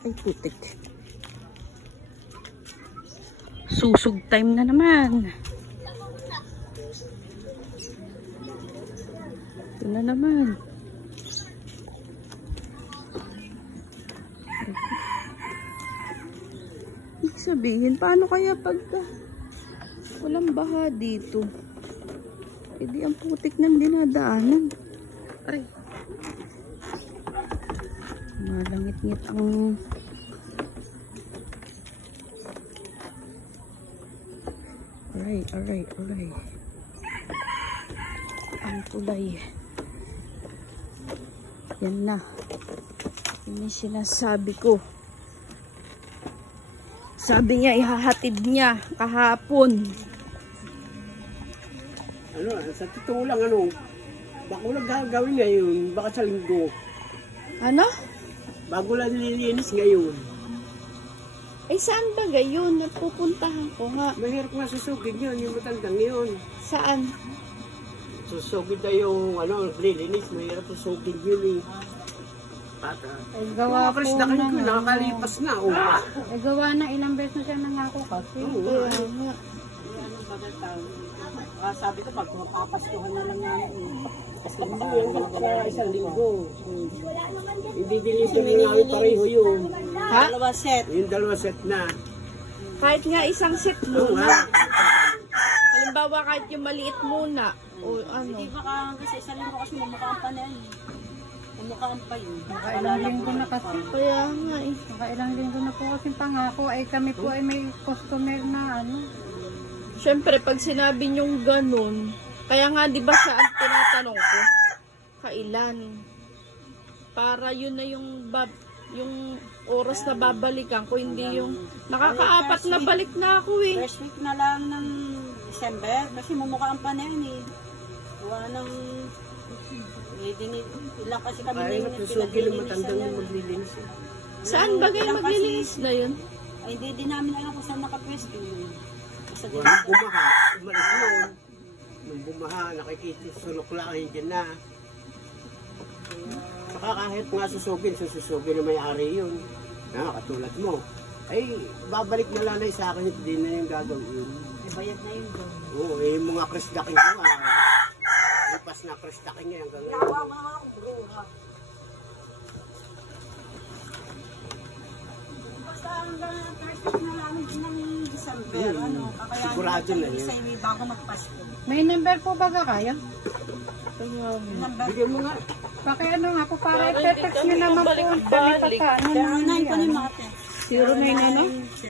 Ay, putik. Susug time na naman. Ito na naman. Ibig sabihin, paano kaya pagka walang baha dito? E di ang putik ng dinadaanan. Aray. Malangit-ngit ang Alright. Ang tulay. Yan na. Yun yung sinasabi ko. Sabi niya, ihahatid niya kahapon. Ano, sa totoo lang, baka lang gagawin ngayon, baka sa linggo. Ano? Bago lang nililinis ngayon. Eh, saan ba gayon? Napupuntahan ko nga. Mahirap nga susugid yun, yung matandang yun. Saan? Susugid na yung, nililinis, mahirap susugid yun eh. Pata. Ay, gawa po na. Nakakalipas na, Ay, gawa na ilang beses na siya nangako kasi. Kaya nga. Sabi ko, pag mapapastuhan na lang namin. Isang linggo. Ibibilisin na namin pareho yun. Ha? Dalawa set. Yung dalawa set na. Kahit nga isang set muna. Halimbawa, kahit yung maliit muna. O ano. Hindi baka kasi isang linggo kasi mumukhaan pa na yan. Mumukhaan pa yun. Nakailang linggo na kasi. Kaya nga eh. Nakailang linggo na po kasi pangako. Ay kami po ay may customer na Siyempre, pag sinabi nyong ganun, kaya nga di ba saan tinatanong ko? Kailan? Para yun na yung oras na babalikan ko, hindi yung nakakaapat na balik na ako eh. First week na lang ng December kasi mumukhaan pa na yan eh. Gawa ng ilang kasi kami na yung susugid yung matandang yung maglilinis. Saan ba kayo maglilinis na yun? Ay, hindi din namin alam kung saan nakapwesto yun. Nung bumaha, umalis noon. Nung bumaha, nakikita sulok lang, dyan na. Saka kahit nga susugin na may-ari yun. Katulad mo. Ay, babalik na lanay sa akin, hindi na yung gagawin. Ay, bayad na yun doon. Oo, yung mga krisdaking ko nga. Lipas na krisdaking niya hanggang ngayon. Basta hanggang first week na lang ng December, Sigurado na yun. Bago magpasko. May number po ba kayo? Bigyan mo nga. Pakiano nga po para i-text nyo naman po. Kami pa sa ano na. 09 po ni Mate. 09 ano?